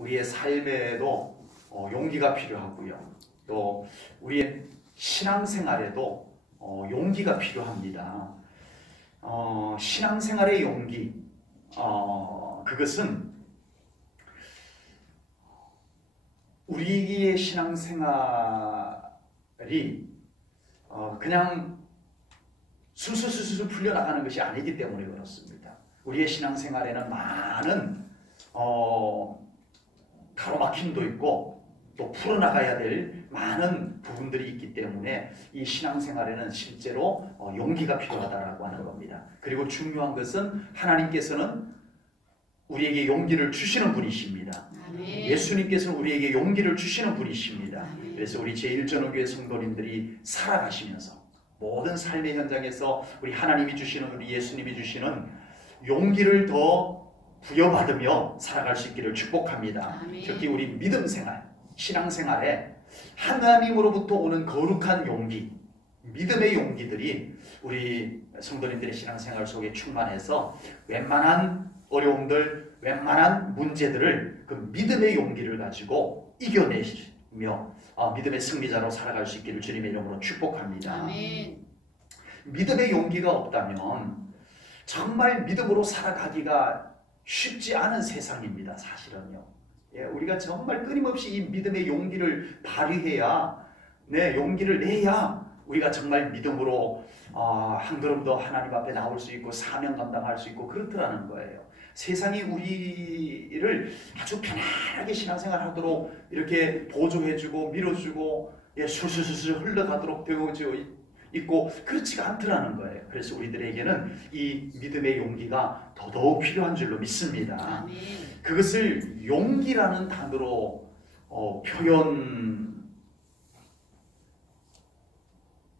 우리의 삶에도 용기가 필요하고요. 또 우리의 신앙생활에도 용기가 필요합니다. 신앙생활의 용기, 그것은 우리의 신앙생활이 그냥 술술술술 풀려나가는 것이 아니기 때문에 그렇습니다. 우리의 신앙생활에는 많은 가로막힘도 있고 또 풀어나가야 될 많은 부분들이 있기 때문에 이 신앙생활에는 실제로 용기가 필요하다라고 하는 겁니다. 그리고 중요한 것은 하나님께서는 우리에게 용기를 주시는 분이십니다. 예수님께서는 우리에게 용기를 주시는 분이십니다. 그래서 우리 제1전원교회 성도님들이 살아가시면서 모든 삶의 현장에서 우리 하나님이 주시는, 우리 예수님이 주시는 용기를 더 부여받으며 살아갈 수 있기를 축복합니다. 특히 우리 믿음생활, 신앙생활에 하나님으로부터 오는 거룩한 용기, 믿음의 용기들이 우리 성도님들의 신앙생활 속에 충만해서 웬만한 어려움들, 웬만한 문제들을 그 믿음의 용기를 가지고 이겨내며 믿음의 승리자로 살아갈 수 있기를 주님의 이름으로 축복합니다. 아멘. 믿음의 용기가 없다면 정말 믿음으로 살아가기가 쉽지 않은 세상입니다. 사실은요. 우리가 정말 끊임없이 이 믿음의 용기를 발휘해야, 용기를 내야 우리가 정말 믿음으로 한 걸음 더 하나님 앞에 나올 수 있고 사명 감당할 수 있고 그렇더라는 거예요. 세상이 우리를 아주 편안하게 신앙생활하도록 이렇게 보조해주고 밀어주고 술술술술 흘러가도록 되어져 있고 그렇지가 않더라는 거예요. 그래서 우리들에게는 이 믿음의 용기가 더더욱 필요한 줄로 믿습니다. 아멘. 그것을 용기라는 단어로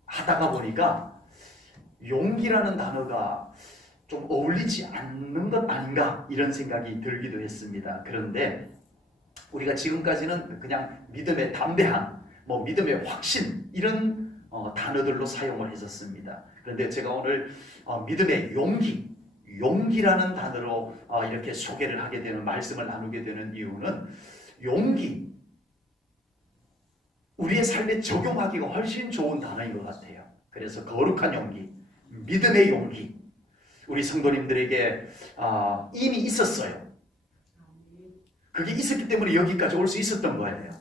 표현하다가 보니까 용기라는 단어가 좀 어울리지 않는 것 아닌가 이런 생각이 들기도 했습니다. 그런데 우리가 지금까지는 그냥 믿음의 담대함, 믿음의 확신 이런 단어들로 사용을 했었습니다. 그런데 제가 오늘 믿음의 용기라는 단어로 이렇게 소개를 하게 되는, 말씀을 나누게 되는 이유는 용기, 우리의 삶에 적용하기가 훨씬 좋은 단어인 것 같아요. 그래서 거룩한 용기, 믿음의 용기, 우리 성도님들에게 이미 있었어요. 그게 있었기 때문에 여기까지 올 수 있었던 거예요.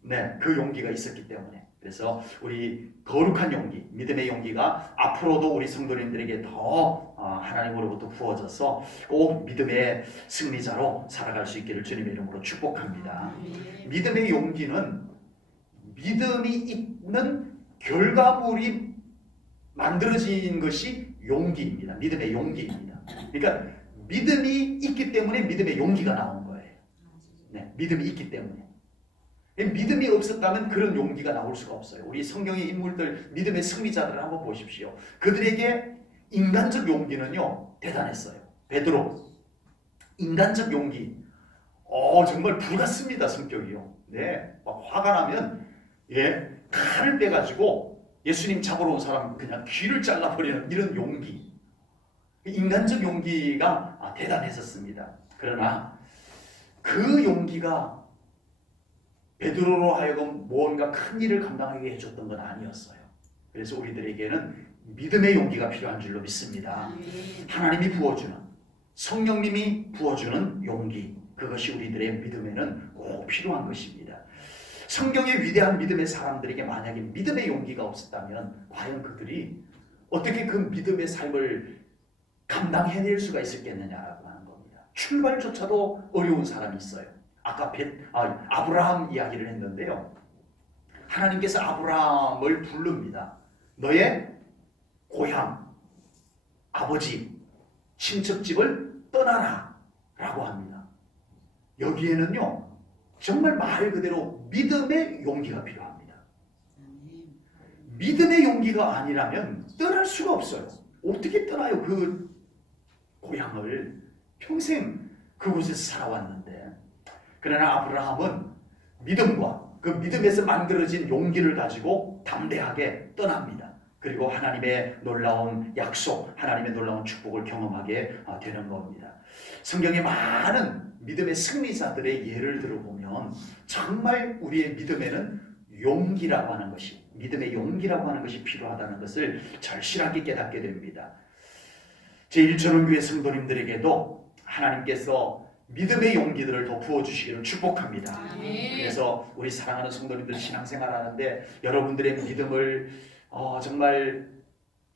네, 그 용기가 있었기 때문에. 그래서 우리 거룩한 용기, 믿음의 용기가 앞으로도 우리 성도님들에게 더 하나님으로부터 부어져서 꼭 믿음의 승리자로 살아갈 수 있기를 주님의 이름으로 축복합니다. 믿음의 용기는 믿음이 있는 결과물이 만들어진 것이 용기입니다. 믿음의 용기입니다. 그러니까 믿음이 있기 때문에 믿음의 용기가 나온 거예요. 네, 믿음이 있기 때문에. 믿음이 없었다면 그런 용기가 나올 수가 없어요. 우리 성경의 인물들, 믿음의 승리자들을 한번 보십시오. 그들에게 인간적 용기는요 대단했어요. 베드로, 인간적 용기, 정말 불같습니다. 성격이요. 네, 막 화가 나면 칼을 빼가지고 예수님 잡으러 온 사람 그냥 귀를 잘라버리는 이런 용기, 인간적 용기가 대단했었습니다. 그러나 그 용기가 베드로로 하여금 무언가 큰 일을 감당하게 해줬던 건 아니었어요. 그래서 우리들에게는 믿음의 용기가 필요한 줄로 믿습니다. 하나님이 부어주는, 성령님이 부어주는 용기, 그것이 우리들의 믿음에는 꼭 필요한 것입니다. 성경의 위대한 믿음의 사람들에게 만약에 믿음의 용기가 없었다면 과연 그들이 어떻게 그 믿음의 삶을 감당해낼 수가 있었겠느냐라고 하는 겁니다. 출발조차도 어려운 사람이 있어요. 아까 아브라함 이야기를 했는데요. 하나님께서 아브라함을 부릅니다. 너의 고향, 아버지, 친척집을 떠나라 라고 합니다. 여기에는요 정말 말 그대로 믿음의 용기가 필요합니다. 믿음의 용기가 아니라면 떠날 수가 없어요. 어떻게 떠나요? 그 고향을 평생 그곳에서 살아왔는데. 그러나 아브라함은 믿음과 그 믿음에서 만들어진 용기를 가지고 담대하게 떠납니다. 그리고 하나님의 놀라운 약속, 하나님의 놀라운 축복을 경험하게 되는 겁니다. 성경에 많은 믿음의 승리자들의 예를 들어보면 정말 우리의 믿음에는 용기라고 하는 것이, 믿음의 용기라고 하는 것이 필요하다는 것을 절실하게 깨닫게 됩니다. 제1전원교회 성도님들에게도 하나님께서 믿음의 용기들을 더 부어주시기를 축복합니다. 그래서 우리 사랑하는 성도님들 신앙생활 하는데 여러분들의 믿음을 정말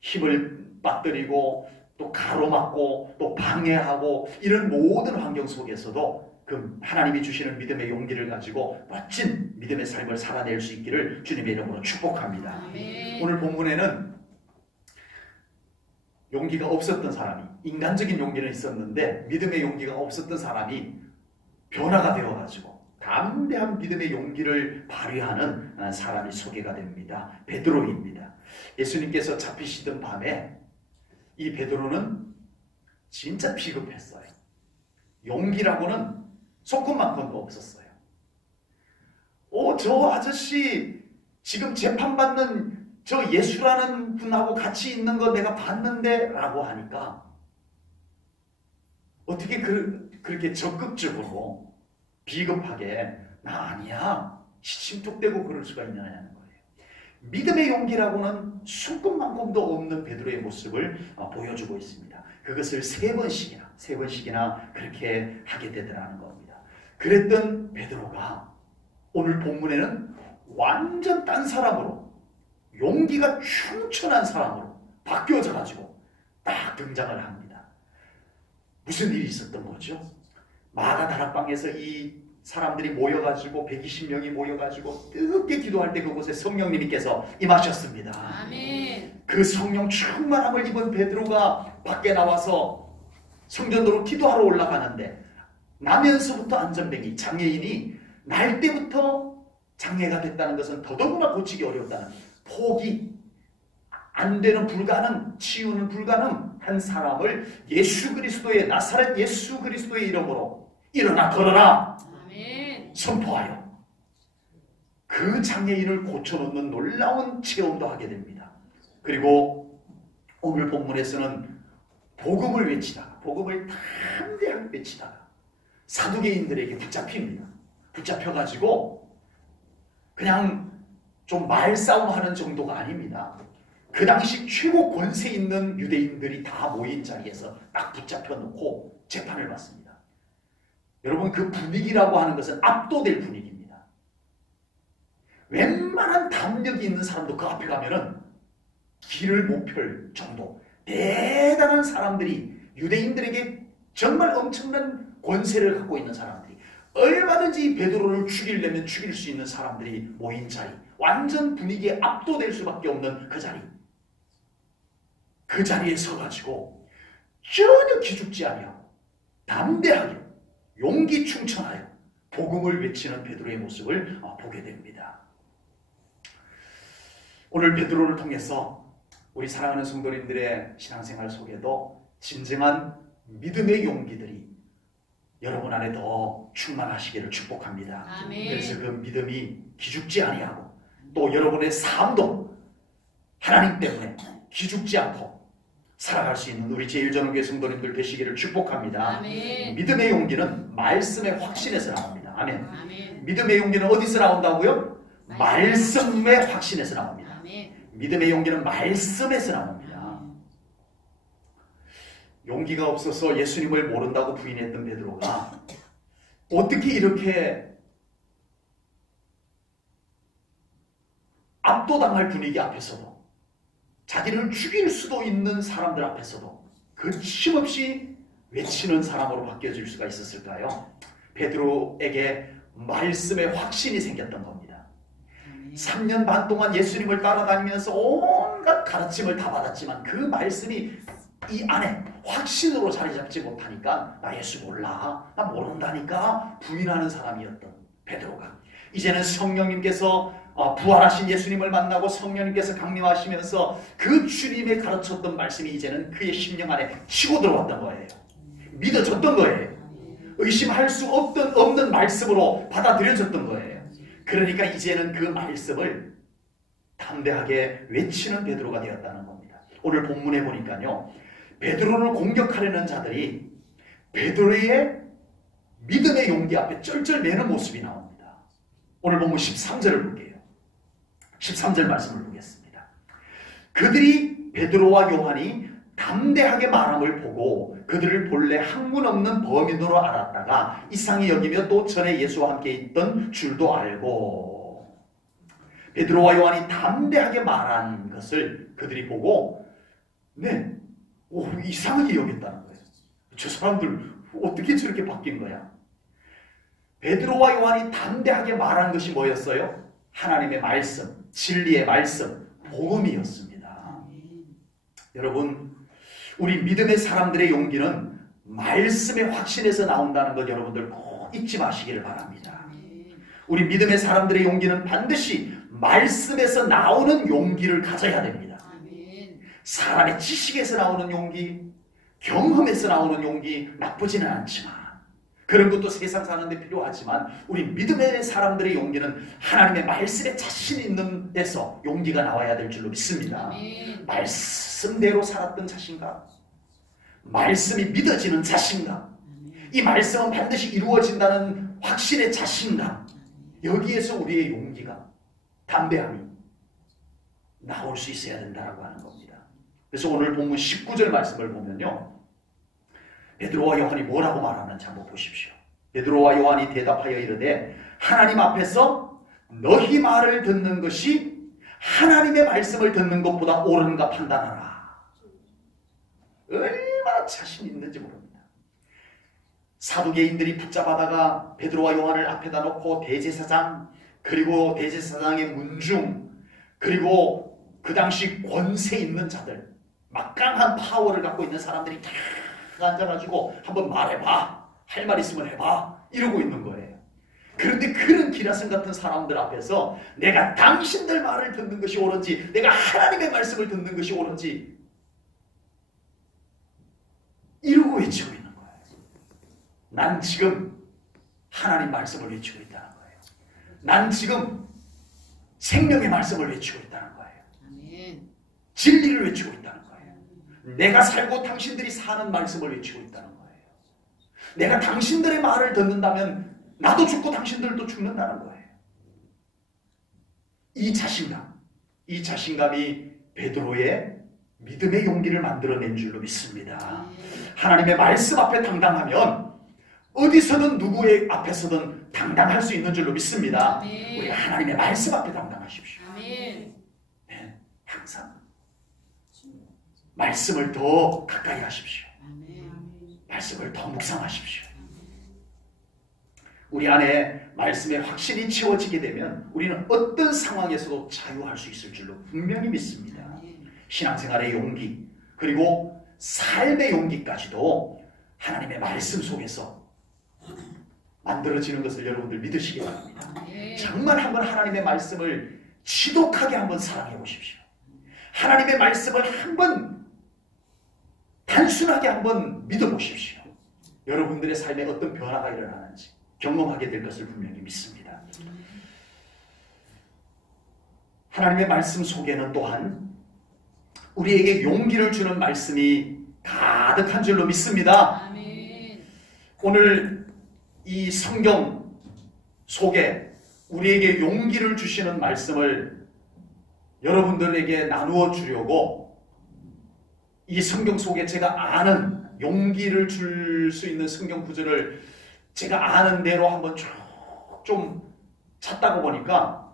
힘을 빠뜨리고 또 가로막고 또 방해하고 이런 모든 환경 속에서도 그 하나님이 주시는 믿음의 용기를 가지고 멋진 믿음의 삶을 살아낼 수 있기를 주님의 이름으로 축복합니다. 오늘 본문에는 용기가 없었던 사람이, 인간적인 용기는 있었는데 믿음의 용기가 없었던 사람이 변화가 되어가지고 담대한 믿음의 용기를 발휘하는 사람이 소개가 됩니다. 베드로입니다. 예수님께서 잡히시던 밤에 이 베드로는 진짜 비겁했어요. 용기라고는 소금만큼도 없었어요. 저 아저씨 지금 재판받는 저 예수라는 분하고 같이 있는 거 내가 봤는데 라고 하니까 어떻게 그렇게 적극적으로 비겁하게 나 아니야 심툭대고 그럴 수가 있느냐는 거예요. 믿음의 용기라고는 숨금만큼도 없는 베드로의 모습을 보여주고 있습니다. 그것을 세 번씩이나 그렇게 하게 되더라는 겁니다. 그랬던 베드로가 오늘 본문에는 완전 딴 사람으로, 용기가 충천한 사람으로 바뀌어져 가지고 딱 등장을 합니다. 무슨 일이 있었던 거죠? 마가 다락방에서 이 사람들이 모여가지고 120명이 모여가지고 뜨겁게 기도할 때 그곳에 성령님께서 임하셨습니다. 아멘. 그 성령 충만함을 입은 베드로가 밖에 나와서 성전으로 기도하러 올라가는데 나면서부터 안전뱅이, 장애인이 날 때부터 장애가 됐다는 것은 더더구나 고치기 어려웠다는, 포기 안 되는, 불가능, 치유는 불가능한 사람을 예수 그리스도의, 나사렛 예수 그리스도의 이름으로 일어나 걸어라 선포하여 그 장애인을 고쳐놓는 놀라운 체험도 하게 됩니다. 그리고 오늘 본문에서는 복음을 외치다가, 복음을 담대하게 외치다가 사두개인들에게 붙잡힙니다. 붙잡혀가지고 그냥 좀 말싸움하는 정도가 아닙니다. 그 당시 최고 권세 있는 유대인들이 다 모인 자리에서 딱 붙잡혀 놓고 재판을 받습니다. 여러분, 그 분위기라고 하는 것은 압도될 분위기입니다. 웬만한 담력이 있는 사람도 그 앞에 가면은 길을 못 펼 정도, 대단한 사람들이, 유대인들에게 정말 엄청난 권세를 갖고 있는 사람들이, 얼마든지 베드로를 죽이려면 죽일 수 있는 사람들이 모인 자리, 완전 분위기에 압도될 수밖에 없는 그 자리, 그 자리에 서가지고 전혀 기죽지 아니하고 담대하게 용기 충천하여 복음을 외치는 베드로의 모습을 보게 됩니다. 오늘 베드로를 통해서 우리 사랑하는 성도님들의 신앙생활 속에도 진정한 믿음의 용기들이 여러분 안에 더 충만하시기를 축복합니다. 아멘. 그래서 그 믿음이 기죽지 아니하고 또 여러분의 삶도 하나님 때문에 기죽지 않고 살아갈 수 있는 우리 제1전원교회 성도님들 되시기를 축복합니다. 아멘. 믿음의 용기는 말씀의 확신에서 나옵니다. 아멘. 아멘. 믿음의 용기는 어디서 나온다고요? 말씀의 확신에서 나옵니다. 아멘. 믿음의 용기는 말씀에서 나옵니다. 용기가 없어서 예수님을 모른다고 부인했던 베드로가 어떻게 이렇게 압도당할 분위기 앞에서도, 자기를 죽일 수도 있는 사람들 앞에서도 거침없이 외치는 사람으로 바뀌어질 수가 있었을까요? 베드로에게 말씀의 확신이 생겼던 겁니다. 3년 반 동안 예수님을 따라다니면서 온갖 가르침을 다 받았지만 그 말씀이 이 안에 확신으로 자리 잡지 못하니까 나 예수 몰라, 나 모른다니까 부인하는 사람이었던 베드로가 이제는 성령님께서 부활하신 예수님을 만나고 성령님께서 강림하시면서 그 주님의 가르쳤던 말씀이 이제는 그의 심령 안에 치고 들어왔던 거예요. 믿어졌던 거예요. 의심할 수 없는 말씀으로 받아들여졌던 거예요. 그러니까 이제는 그 말씀을 담대하게 외치는 베드로가 되었다는 겁니다. 오늘 본문에 보니까요, 베드로를 공격하려는 자들이 베드로의 믿음의 용기 앞에 쩔쩔매는 모습이 나옵니다. 오늘 본문 13절을 볼게요. 13절 말씀을 보겠습니다. 그들이 베드로와 요한이 담대하게 말함을 보고 그들을 본래 학문 없는 범인으로 알았다가 이상히 여기며 또 전에 예수와 함께 있던 줄도 알고, 베드로와 요한이 담대하게 말한 것을 그들이 보고 이상하게 여겼다는 거예요. 저 사람들 어떻게 저렇게 바뀐 거야? 베드로와 요한이 담대하게 말한 것이 뭐였어요? 하나님의 말씀, 진리의 말씀, 복음이었습니다. 여러분, 우리 믿음의 사람들의 용기는 말씀의 확신에서 나온다는 것 여러분들 꼭 잊지 마시기를 바랍니다. 우리 믿음의 사람들의 용기는 반드시 말씀에서 나오는 용기를 가져야 됩니다. 사람의 지식에서 나오는 용기, 경험에서 나오는 용기 나쁘지는 않지만, 그런 것도 세상 사는데 필요하지만, 우리 믿음의 사람들의 용기는 하나님의 말씀에 자신 있는 데서 용기가 나와야 될 줄로 믿습니다. 말씀대로 살았던 자신감, 말씀이 믿어지는 자신감, 이 말씀은 반드시 이루어진다는 확신의 자신감, 여기에서 우리의 용기가, 담대함이 나올 수 있어야 된다고 하는 겁니다. 그래서 오늘 본문 19절 말씀을 보면요, 베드로와 요한이 뭐라고 말하는지 한번 보십시오. 베드로와 요한이 대답하여 이르되 하나님 앞에서 너희 말을 듣는 것이 하나님의 말씀을 듣는 것보다 옳은가 판단하라. 얼마나 자신 있는지 모릅니다. 사두개인들이 붙잡아다가 베드로와 요한을 앞에다 놓고 대제사장, 그리고 대제사장의 문중, 그리고 그 당시 권세 있는 자들, 막강한 파워를 갖고 있는 사람들이 다 앉아가지고 한번 말해봐, 할 말 있으면 해봐, 이러고 있는 거예요. 그런데 그런 기라성 같은 사람들 앞에서 내가 당신들 말을 듣는 것이 옳은지, 내가 하나님의 말씀을 듣는 것이 옳은지 이러고 외치고 있는 거예요. 난 지금 하나님 말씀을 외치고 있다는 거예요. 난 지금 생명의 말씀을 외치고 있다는 거예요. 진리를 외치고 있다는 거예요. 내가 살고 당신들이 사는 말씀을 외치고 있다는 거예요. 내가 당신들의 말을 듣는다면 나도 죽고 당신들도 죽는다는 거예요. 이 자신감, 이 자신감이 베드로의 믿음의 용기를 만들어낸 줄로 믿습니다. 하나님의 말씀 앞에 당당하면 어디서든 누구의 앞에서든 당당할 수 있는 줄로 믿습니다. 우리 하나님의 말씀 앞에 당당하십시오. 네, 항상 말씀을 더 가까이 하십시오. 말씀을 더 묵상하십시오. 우리 안에 말씀의 확신이 채워지게 되면 우리는 어떤 상황에서도 자유할 수 있을 줄로 분명히 믿습니다. 신앙생활의 용기, 그리고 삶의 용기까지도 하나님의 말씀 속에서 만들어지는 것을 여러분들 믿으시기 바랍니다. 정말 한번 하나님의 말씀을 지독하게 한번 사랑해 보십시오. 하나님의 말씀을 한번 단순하게 한번 믿어보십시오. 여러분들의 삶에 어떤 변화가 일어나는지 경험하게 될 것을 분명히 믿습니다. 하나님의 말씀 속에는 또한 우리에게 용기를 주는 말씀이 가득한 줄로 믿습니다. 아멘. 오늘 이 성경 속에 우리에게 용기를 주시는 말씀을 여러분들에게 나누어 주려고 이 성경 속에 제가 아는 용기를 줄 수 있는 성경 구절을 제가 아는 대로 한번 쭉 좀 찾다가 보니까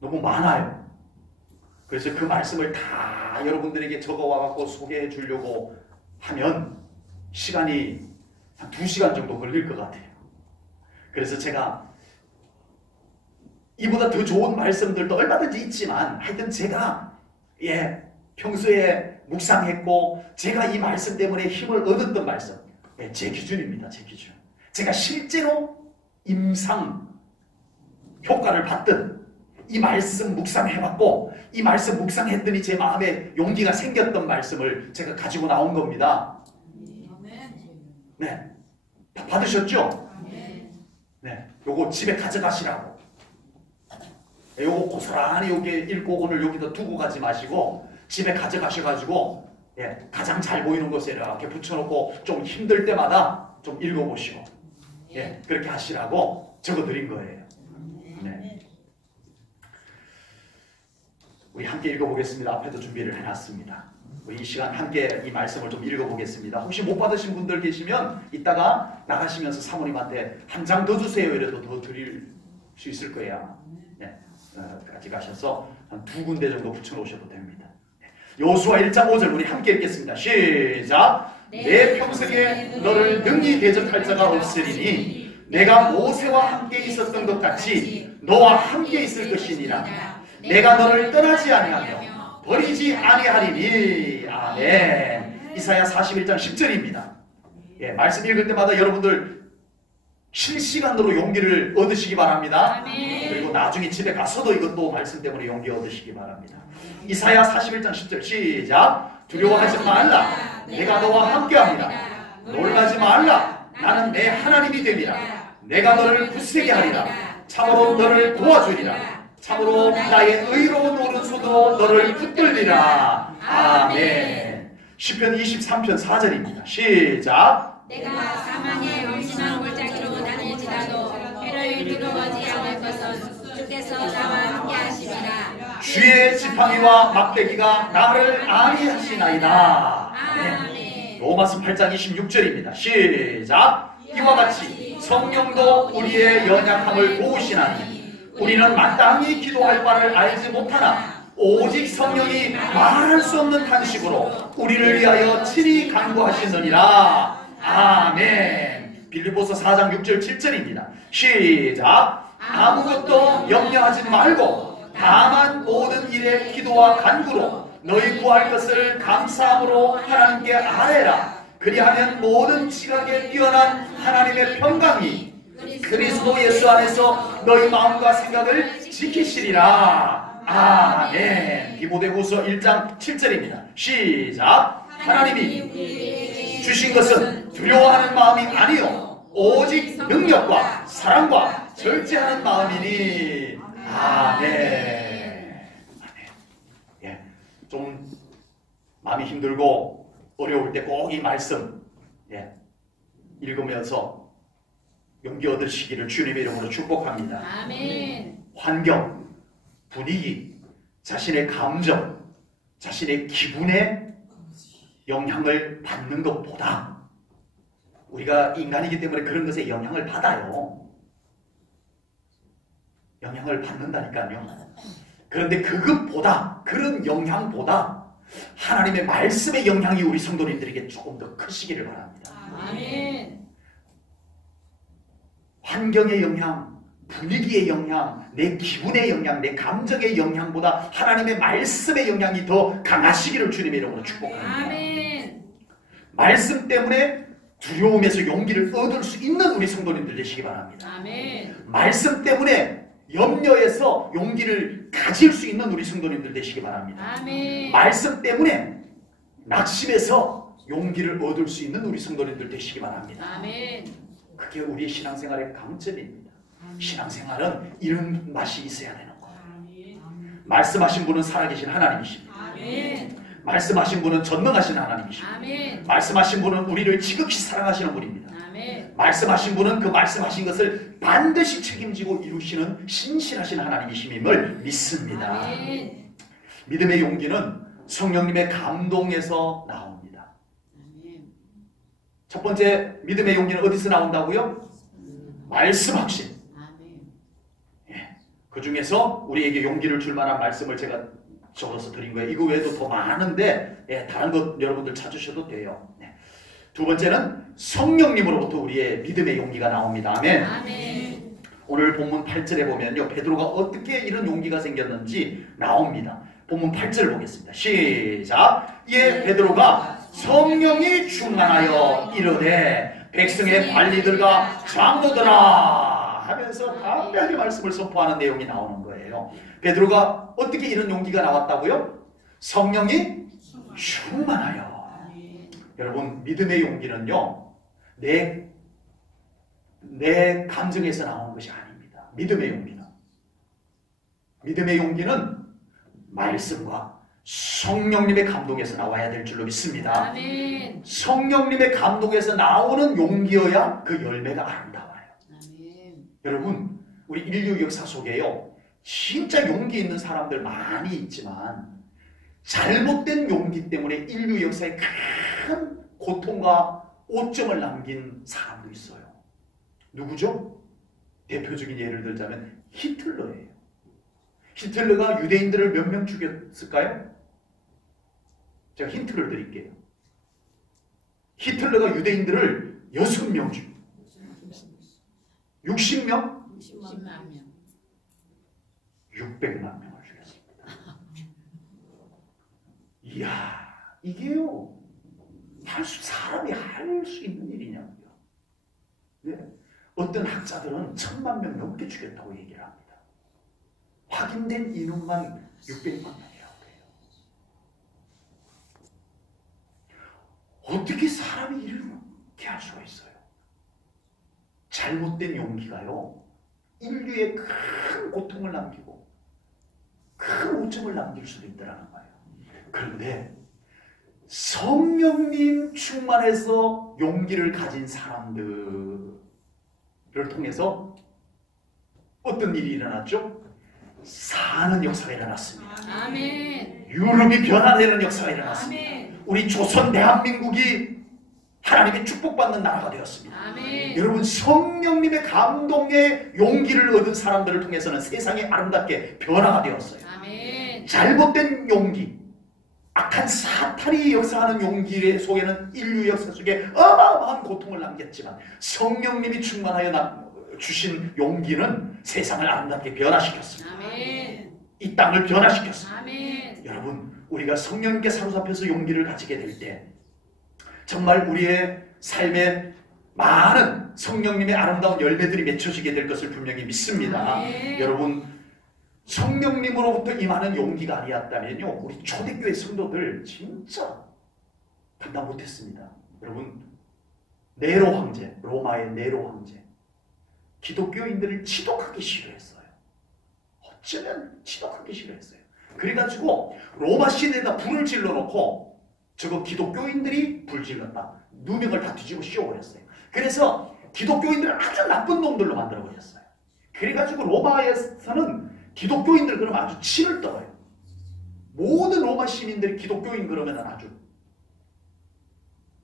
너무 많아요. 그래서 그 말씀을 다 여러분들에게 적어와갖고 소개해 주려고 하면 시간이 한 2시간 정도 걸릴 것 같아요. 그래서 제가 이보다 더 좋은 말씀들도 얼마든지 있지만 하여튼 제가 평소에 묵상했고 제가 이 말씀 때문에 힘을 얻었던 말씀, 제 기준입니다. 제 기준. 제가 실제로 임상 효과를 봤던 이 말씀 묵상해봤고 이 말씀 묵상했더니 제 마음에 용기가 생겼던 말씀을 제가 가지고 나온 겁니다. 네, 다 받으셨죠? 네, 요거 집에 가져가시라고. 요거 고스란히 여기 읽고 오늘 여기다 두고 가지 마시고 집에 가져가셔가지고 가장 잘 보이는 곳에 이렇게 붙여놓고 좀 힘들 때마다 좀 읽어보시고 예, 그렇게 하시라고 적어드린 거예요. 네. 우리 함께 읽어보겠습니다. 앞에도 준비를 해놨습니다. 우리 이 시간 함께 이 말씀을 좀 읽어보겠습니다. 혹시 못 받으신 분들 계시면 이따가 나가시면서 사모님한테 한 장 더 주세요 이래도 더 드릴 수 있을 거예요. 네. 같이 가셔서 한 2군데 정도 붙여놓으셔도 됩니다. 여호수아 1장 5절 우리 함께 읽겠습니다. 시작! 내 평생에 너를 능히 대적할 자가 없으리니 내가 모세와 함께 있었던 것 같이 너와 함께 있을 것이니라. 내가 너를 떠나지 아니하며 버리지 아니하리니. 아멘. 이사야 41장 10절입니다. 예, 말씀 읽을 때마다 여러분들 실시간으로 용기를 얻으시기 바랍니다. 아멘. 그리고 나중에 집에 가서도 이것도 말씀 때문에 용기 얻으시기 바랍니다. 이사야 41장 10절 시작! 두려워하지 말라. 내가 너와 함께합니다. 놀라지 말라. 나는 내 하나님이 됨이라. 내가 너를 굳세게 하리라. 참으로 너를 도와주리라. 참으로 나의 의로운 오른손으로 너를 붙들리라. 아멘. 시편 23편 4절입니다. 시작! 내가 사망의 음침한 골짜기로 다닐지라도 해를 두려워하지 않을 것은 주께서 나와 함께 하시리라. 주의 지팡이와 막대기가 나를 안위하시나이다. 아멘. 로마서 8장 26절입니다. 시작! 이와 같이 성령도 우리의 연약함을 도우시나니 우리는 마땅히 기도할 바를 알지 못하나 오직 성령이 말할 수 없는 탄식으로 우리를 위하여 친히 간구하시느니라. 아멘. 빌립보서 4장 6절 7절입니다. 시작! 아무것도 염려하지 말고 다만 모든 일에 기도와 간구로 너희 구할 것을 감사함으로 하나님께 아뢰라. 그리하면 모든 지각에 뛰어난 하나님의 평강이 그리스도 예수 안에서 너희 마음과 생각을 지키시리라. 아멘. 디모데후서 1장 7절입니다. 시작! 하나님이 주신 것은 두려워하는 마음이 아니요 오직 능력과 사랑과 절제하는 마음이니. 아멘. 예, 좀 마음이 힘들고 어려울 때 꼭 이 말씀 읽으면서 용기 얻으시기를 주님의 이름으로 축복합니다. 아멘. 환경, 분위기, 자신의 감정, 자신의 기분에 영향을 받는 것보다 우리가 인간이기 때문에 그런 것에 영향을 받아요. 영향을 받는다니까요. 그런데 그것보다, 그런 영향보다 하나님의 말씀의 영향이 우리 성도님들에게 조금 더 크시기를 바랍니다. 아멘. 환경의 영향, 분위기의 영향, 내 기분의 영향, 내 감정의 영향보다 하나님의 말씀의 영향이 더 강하시기를 주님의 이름으로 축복합니다. 아멘. 말씀 때문에 두려움에서 용기를 얻을 수 있는 우리 성도님들 되시기 바랍니다. 아멘. 말씀 때문에 염려에서 용기를 가질 수 있는 우리 성도님들 되시기 바랍니다. 아멘. 말씀 때문에 낙심해서 용기를 얻을 수 있는 우리 성도님들 되시기 바랍니다. 아멘. 그게 우리의 신앙생활의 강점입니다. 신앙생활은 이런 맛이 있어야 되는 거예요. 말씀하신 분은 살아계신 하나님이십니다. 아멘. 말씀하신 분은 전능하신 하나님이십니다. 아멘. 말씀하신 분은 우리를 지극히 사랑하시는 분입니다. 아멘. 말씀하신 분은 그 말씀하신 것을 반드시 책임지고 이루시는 신실하신 하나님이심을 믿습니다. 아멘. 믿음의 용기는 성령님의 감동에서 나옵니다. 첫 번째 믿음의 용기는 어디서 나온다고요? 말씀 확신. 그 중에서 우리에게 용기를 줄 만한 말씀을 제가 적어서 드린 거예요. 이거 외에도 더 많은데 다른 것 여러분들 찾으셔도 돼요. 두 번째는 성령님으로부터 우리의 믿음의 용기가 나옵니다. 아멘. 아멘. 오늘 본문 8절에 보면요, 베드로가 어떻게 이런 용기가 생겼는지 나옵니다. 본문 8절 보겠습니다. 시작! 이에 베드로가 성령이 충만하여 이르되 백성의 관리들과 장로들아 하면서 담대하게 말씀을 선포하는 내용이 나오는 거예요. 베드로가 어떻게 이런 용기가 나왔다고요? 성령이 충만하여. 여러분, 믿음의 용기는요, 내 감정에서 나오는 것이 아닙니다. 믿음의 용기는 말씀과 성령님의 감동에서 나와야 될 줄로 믿습니다. 아멘. 성령님의 감동에서 나오는 용기여야 그 열매가 아름다워요. 아멘. 여러분, 우리 인류 역사 속에요, 진짜 용기 있는 사람들 많이 있지만 잘못된 용기 때문에 인류 역사에 큰 고통과 오점을 남긴 사람도 있어요. 누구죠? 대표적인 예를 들자면 히틀러예요. 히틀러가 유대인들을 몇 명 죽였을까요? 제가 힌트를 드릴게요. 히틀러가 유대인들을 6명 죽였어요. 60명? 60만 명. 600만 명을 죽였습니다. 이야, 이게요, 사람이 할 수 있는 일이냐고요. 네? 어떤 학자들은 1000만 명 넘게 죽였다고 얘기를 합니다. 확인된 인원만 600만 명이라고 해요. 어떻게 사람이 이렇게 할 수가 있어요? 잘못된 용기가요, 인류에 큰 고통을 남기고 큰 오점을 남길 수도 있다는 거예요. 그런데 성령님 충만해서 용기를 가진 사람들을 통해서 어떤 일이 일어났죠? 사는 역사가 일어났습니다. 아멘. 유럽이 변화되는 역사가 일어났습니다. 아멘. 우리 조선 대한민국이 하나님의 축복받는 나라가 되었습니다. 아멘. 여러분, 성령님의 감동에 용기를 얻은 사람들을 통해서는 세상이 아름답게 변화가 되었어요. 아멘. 잘못된 용기, 악한 사탄이 역사하는 용기 속에는 인류 역사 속에 어마어마한 고통을 남겼지만 성령님이 충만하여 주신 용기는 세상을 아름답게 변화시켰습니다. 아멘. 이 땅을 변화시켰습니다. 아멘. 여러분, 우리가 성령님께 사로잡혀서 용기를 가지게 될 때 정말 우리의 삶에 많은 성령님의 아름다운 열매들이 맺혀지게 될 것을 분명히 믿습니다. 아멘. 여러분, 성령님으로부터 임하는 용기가 아니었다면요, 우리 초대교회 성도들 진짜 감당 못했습니다. 여러분, 네로 황제, 로마의 네로 황제, 기독교인들을 지독하게 싫어했어요. 어쩌면 지독하게 싫어했어요. 그래가지고 로마 시내에다 불을 질러놓고 저거 기독교인들이 불질렀다, 누명을 다 뒤집어 씌워버렸어요. 그래서 기독교인들을 아주 나쁜 놈들로 만들어버렸어요. 그래가지고 로마에서는 기독교인들 그러면 아주 치를 떨어요. 모든 로마 시민들이 기독교인 그러면 아주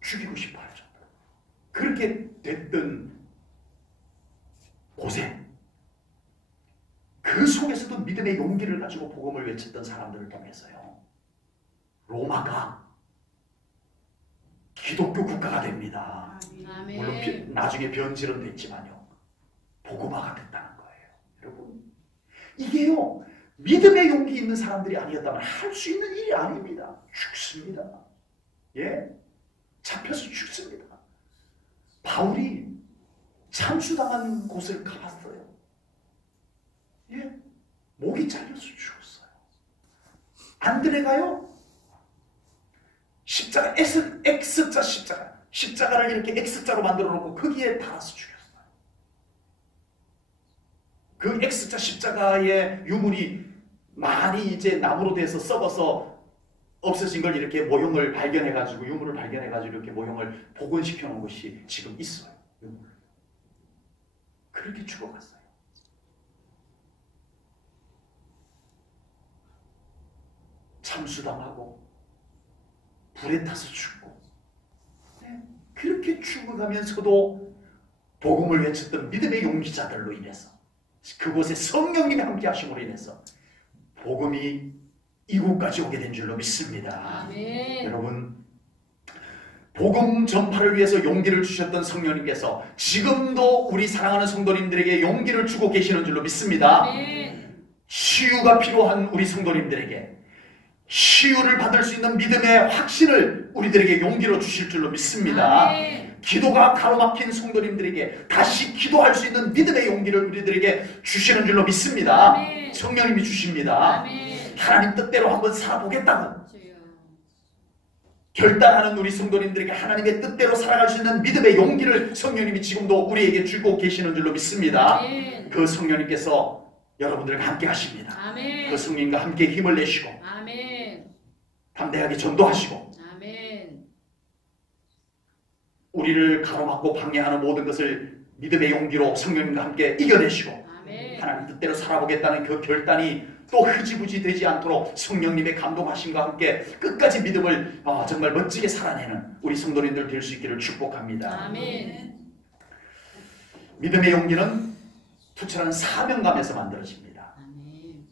죽이고 싶어 하죠. 그렇게 됐던 곳에 그 속에서도 믿음의 용기를 가지고 복음을 외쳤던 사람들을 통해서요, 로마가 기독교 국가가 됩니다. 아멘. 물론 나중에 변질은 됐지만요, 복음화가 됐다는 거예요. 여러분, 이게요, 믿음의 용기 있는 사람들이 아니었다면 할 수 있는 일이 아닙니다. 죽습니다. 예? 잡혀서 죽습니다. 바울이 참수당한 곳을 가봤어요. 예? 목이 잘려서 죽었어요. 안드레가요, 십자가, X자 십자가를 이렇게 X자로 만들어 놓고 거기에 달아서 죽였어요. 그 X자 십자가의 유물이 많이 이제 나무로 돼서 썩어서 없어진 걸 이렇게 모형을 발견해가지고, 유물을 발견해가지고 이렇게 모형을 복원시켜 놓은 것이 지금 있어요. 유물. 그렇게 죽어갔어요. 참수당하고 불에 타서 죽고, 네, 그렇게 죽어가면서도 복음을 외쳤던 믿음의 용기자들로 인해서, 그곳에 성령님이 함께 하심으로 인해서 복음이 이곳까지 오게 된 줄로 믿습니다. 아멘. 여러분, 복음 전파를 위해서 용기를 주셨던 성령님께서 지금도 우리 사랑하는 성도님들에게 용기를 주고 계시는 줄로 믿습니다. 아멘. 치유가 필요한 우리 성도님들에게 치유를 받을 수 있는 믿음의 확신을 우리들에게 용기로 주실 줄로 믿습니다. 아멘. 기도가 가로막힌 성도님들에게 다시 기도할 수 있는 믿음의 용기를 우리들에게 주시는 줄로 믿습니다. 아멘. 성령님이 주십니다. 아멘. 하나님 뜻대로 한번 살아보겠다고 주여. 결단하는 우리 성도님들에게 하나님의 뜻대로 살아갈 수 있는 믿음의 용기를 성령님이 지금도 우리에게 주고 계시는 줄로 믿습니다. 아멘. 그 성령님께서 여러분들과 함께 하십니다. 아멘. 그 성령님과 함께 힘을 내시고 아멘. 담대하게 전도하시고 아멘. 우리를 가로막고 방해하는 모든 것을 믿음의 용기로 성령님과 함께 이겨내시고 아멘. 하나님 뜻대로 살아보겠다는 그 결단이 또 흐지부지 되지 않도록 성령님의 감동하심과 함께 끝까지 믿음을 정말 멋지게 살아내는 우리 성도님들 될 수 있기를 축복합니다. 아멘. 믿음의 용기는 투철한 사명감에서 만들어집니다. 아멘.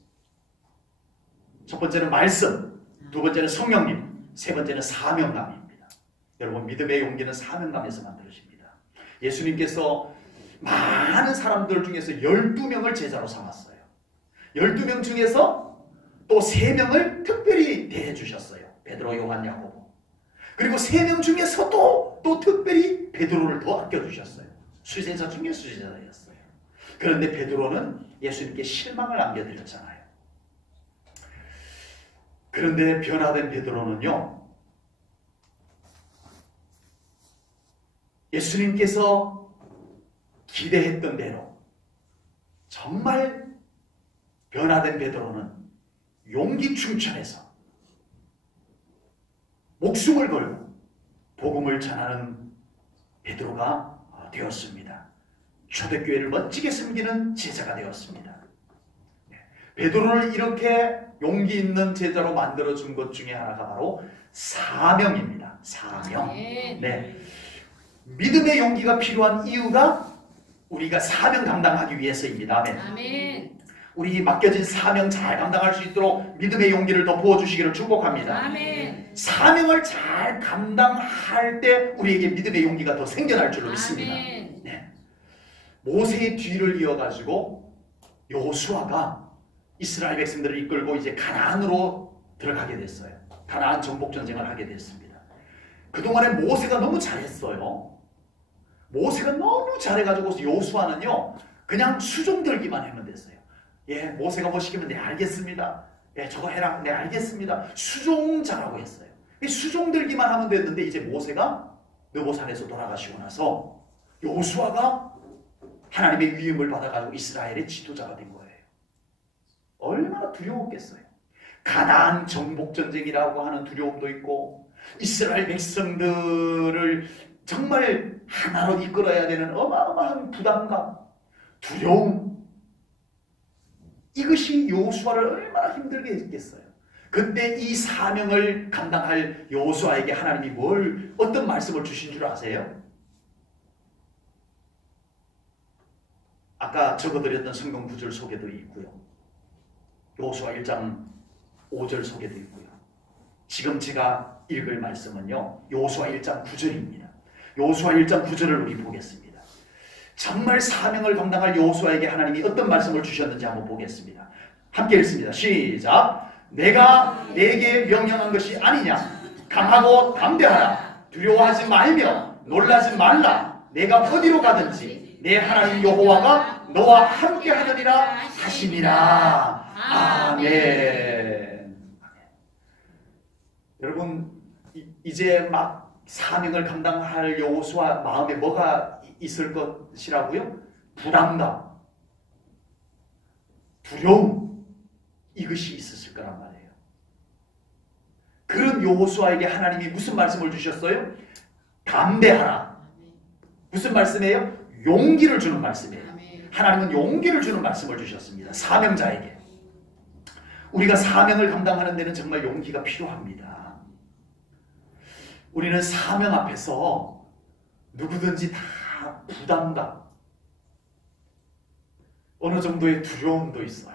첫 번째는 말씀, 두 번째는 성령님, 세 번째는 사명감입니다. 여러분, 믿음의 용기는 사명감에서 만들어집니다. 예수님께서 많은 사람들 중에서 12명을 제자로 삼았어요. 12명 중에서 또 3명을 특별히 대해 주셨어요. 베드로, 요한, 야고보. 그리고 3명 중에서 또 특별히 베드로를 더 아껴 주셨어요. 수제자 중에 수제자였어요. 그런데 베드로는 예수님께 실망을 안겨드렸잖아요. 그런데 변화된 베드로는요, 예수님께서 기대했던 대로 정말 변화된 베드로는 용기 충천해서 목숨을 걸고 복음을 전하는 베드로가 되었습니다. 초대교회를 멋지게 섬기는 제자가 되었습니다. 베드로를 이렇게 용기 있는 제자로 만들어준 것 중에 하나가 바로 사명입니다. 사명. 네. 믿음의 용기가 필요한 이유가 우리가 사명 감당하기 위해서입니다. 아멘. 아멘. 우리 맡겨진 사명 잘 감당할 수 있도록 믿음의 용기를 더 부어주시기를 축복합니다. 아멘. 사명을 잘 감당할 때 우리에게 믿음의 용기가 더 생겨날 줄로 믿습니다. 아멘. 네. 모세의 뒤를 이어가지고 여호수아가 이스라엘 백성들을 이끌고 이제 가나안으로 들어가게 됐어요. 가나안 정복 전쟁을 하게 됐습니다. 그동안에 모세가 너무 잘했어요. 모세가 너무 잘해가지고 여호수아는요 그냥 수종 들기만 하면 됐어요. 예, 모세가 뭐 시키면 네 알겠습니다. 예, 저거 해라. 네 알겠습니다. 수종자라고 했어요. 수종 들기만 하면 됐는데 이제 모세가 느보산에서 돌아가시고 나서 여호수아가 하나님의 위임을 받아가지고 이스라엘의 지도자가 된 거예요. 얼마나 두려웠겠어요. 가나안 정복 전쟁이라고 하는 두려움도 있고 이스라엘 백성들을 정말 하나로 이끌어야 되는 어마어마한 부담감, 두려움, 이것이 여호수아를 얼마나 힘들게 했겠어요. 그때 이 사명을 감당할 여호수아에게 하나님이 어떤 말씀을 주신 줄 아세요? 아까 적어드렸던 성경 구절 속에도 있고요. 여호수아 1장 5절 속에도 있고요. 지금 제가 읽을 말씀은요. 여호수아 1장 9절입니다. 여호수아 1장 9절을 우리 보겠습니다. 정말 사명을 감당할 여호수아에게 하나님이 어떤 말씀을 주셨는지 한번 보겠습니다. 함께 읽습니다. 시작. 내가 내게 명령한 것이 아니냐. 강하고 담대하라. 두려워하지 말며 놀라지 말라. 내가 어디로 가든지 내 하나님 여호와가 너와 함께 하느니라 하시니라. 아멘. 여러분 이제 막 사명을 감당할 여호수아 마음에 뭐가 있을 것이라고요? 불안감, 두려움, 이것이 있었을 거란 말이에요. 그런 여호수아에게 하나님이 무슨 말씀을 주셨어요? 담대하라. 무슨 말씀이에요? 용기를 주는 말씀이에요. 하나님은 용기를 주는 말씀을 주셨습니다. 사명자에게. 우리가 사명을 감당하는 데는 정말 용기가 필요합니다. 우리는 사명 앞에서 누구든지 다 부담감, 어느 정도의 두려움도 있어요.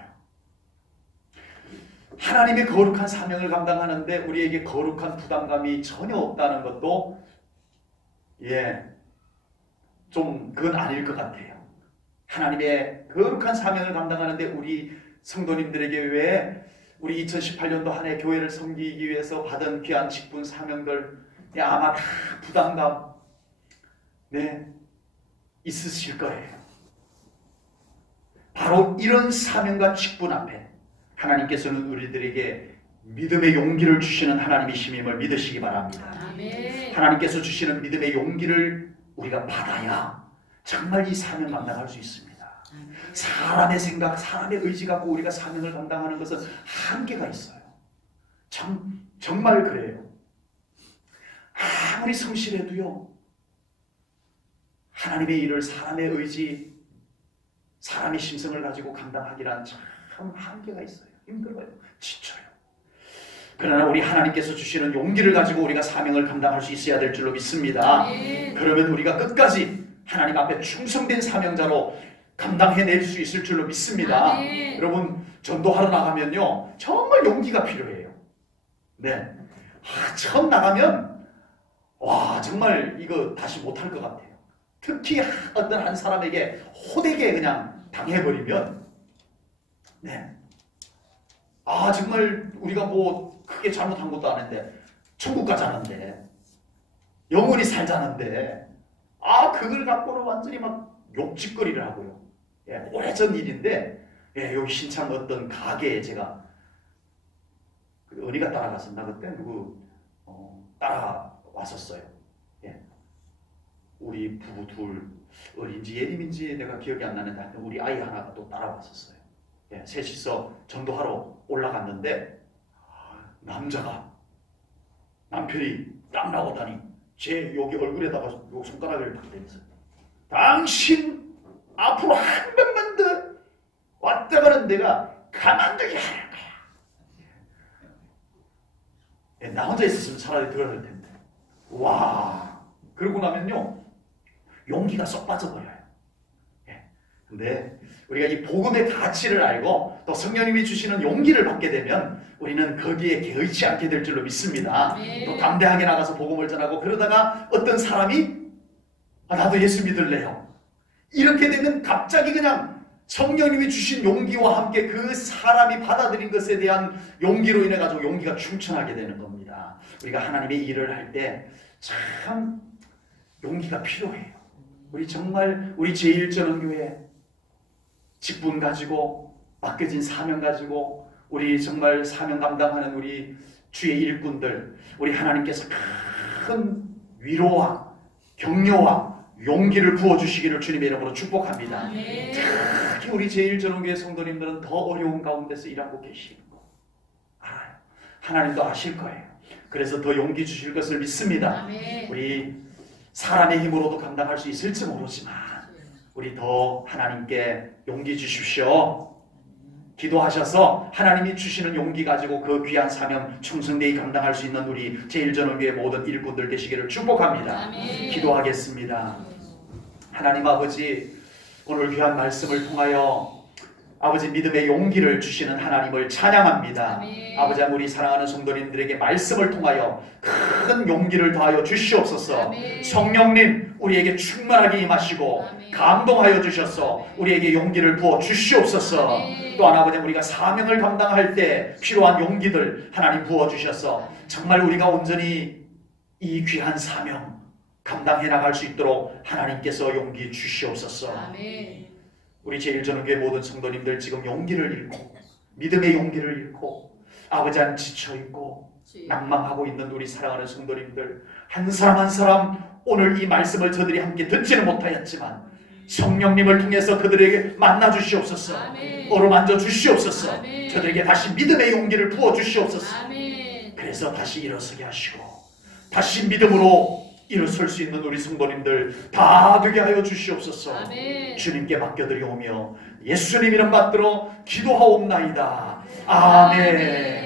하나님의 거룩한 사명을 감당하는데 우리에게 거룩한 부담감이 전혀 없다는 것도 좀 그건 아닐 것 같아요. 하나님의 거룩한 사명을 감당하는데 우리 성도님들에게 왜 우리 2018년도 한 해 교회를 섬기기 위해서 받은 귀한 직분 사명들 아마 다 부담감 있으실 거예요. 바로 이런 사명과 직분 앞에 하나님께서는 우리들에게 믿음의 용기를 주시는 하나님이심을 믿으시기 바랍니다. 아멘. 하나님께서 주시는 믿음의 용기를 우리가 받아야 정말 이 사명 감당할 수 있습니다. 사람의 생각, 사람의 의지 갖고 우리가 사명을 감당하는 것은 한계가 있어요. 참 정말 그래요. 아무리 성실해도요, 하나님의 일을 사람의 의지, 사람의 심성을 가지고 감당하기란 참 한계가 있어요. 힘들어요. 지쳐요. 그러나 우리 하나님께서 주시는 용기를 가지고 우리가 사명을 감당할 수 있어야 될 줄로 믿습니다. 그러면 우리가 끝까지 하나님 앞에 충성된 사명자로 감당해낼 수 있을 줄로 믿습니다. 여러분, 전도하러 나가면요, 정말 용기가 필요해요. 네, 처음 나가면 와, 정말 이거 다시 못할 것 같아요. 특히 어떤 한 사람에게 호되게 그냥 당해버리면, 네, 정말 우리가 뭐 크게 잘못한 것도 아닌데, 천국 가자는데, 영원히 살자는데, 그걸 갖고는 완전히 막 욕짓거리를 하고요. 예, 오래전 일인데, 예, 여기 신창 어떤 가게에 제가 은희가 따라갔었나 그때 누구 따라왔었어요. 예, 우리 부부 둘, 어린지 예림인지 내가 기억이 안 나는데 우리 아이 하나가 또 따라왔었어요. 예, 셋이서 전도하러 올라갔는데 남편이 땀 나오다니 제 여기 얼굴에다가 요 손가락을 딱 대면서 당신 앞으로 한 번만 더 왔다가는 내가 가만두게 할 거야. 예, 나 혼자 있었으면 차라리 들어갈 텐데. 와, 그러고 나면요 용기가 쏙 빠져버려요. 예, 근데 우리가 이 복음의 가치를 알고 또 성령님이 주시는 용기를 받게 되면 우리는 거기에 개의치 않게 될 줄로 믿습니다. 또 담대하게 나가서 복음을 전하고 그러다가 어떤 사람이 나도 예수 믿을래요. 이렇게 되면 갑자기 그냥 성령님이 주신 용기와 함께 그 사람이 받아들인 것에 대한 용기로 인해 가지고 용기가 충천하게 되는 겁니다. 우리가 하나님의 일을 할 때 참 용기가 필요해요. 우리 정말 우리 제1전원교회 직분 가지고 맡겨진 사명 가지고 우리 정말 사명 감당하는 우리 주의 일꾼들, 우리 하나님께서 큰 위로와 격려와 용기를 부어주시기를 주님의 이름으로 축복합니다. 특히 우리 제1전원교회 성도님들은 더 어려운 가운데서 일하고 계시는 거 알아요. 하나님도 아실 거예요. 그래서 더 용기 주실 것을 믿습니다. 우리 사람의 힘으로도 감당할 수 있을지 모르지만 우리 더 하나님께 용기 주십시오. 기도하셔서 하나님이 주시는 용기 가지고 그 귀한 사명 충성되이 감당할 수 있는 우리 제1전원교회 모든 일꾼들 되시기를 축복합니다. 기도하겠습니다. 하나님 아버지, 오늘 귀한 말씀을 통하여 아버지 믿음의 용기를 주시는 하나님을 찬양합니다. 아버지, 우리 사랑하는 성도님들에게 말씀을 통하여 큰 용기를 더하여 주시옵소서. 성령님, 우리에게 충만하게 임하시고 감동하여 주셔서 우리에게 용기를 부어 주시옵소서. 또한 아버지, 우리가 사명을 감당할 때 필요한 용기들 하나님 부어 주셔서 정말 우리가 온전히 이 귀한 사명 감당해 나갈 수 있도록 하나님께서 용기 주시옵소서. 우리 제1전원교회 모든 성도님들 지금 용기를 잃고 믿음의 용기를 잃고 아버지 안 지쳐있고 낭망하고 있는 우리 사랑하는 성도님들 한 사람 한 사람 오늘 이 말씀을 저들이 함께 듣지는 못하였지만 성령님을 통해서 그들에게 만나 주시옵소서. 어루만져 주시옵소서. 저들에게 다시 믿음의 용기를 부어 주시옵소서. 그래서 다시 일어서게 하시고 다시 믿음으로 일어설 수 있는 우리 성도님들 다 되게 하여 주시옵소서. 주님께 맡겨드리오며 예수님 이름 받들어 기도하옵나이다. 아멘.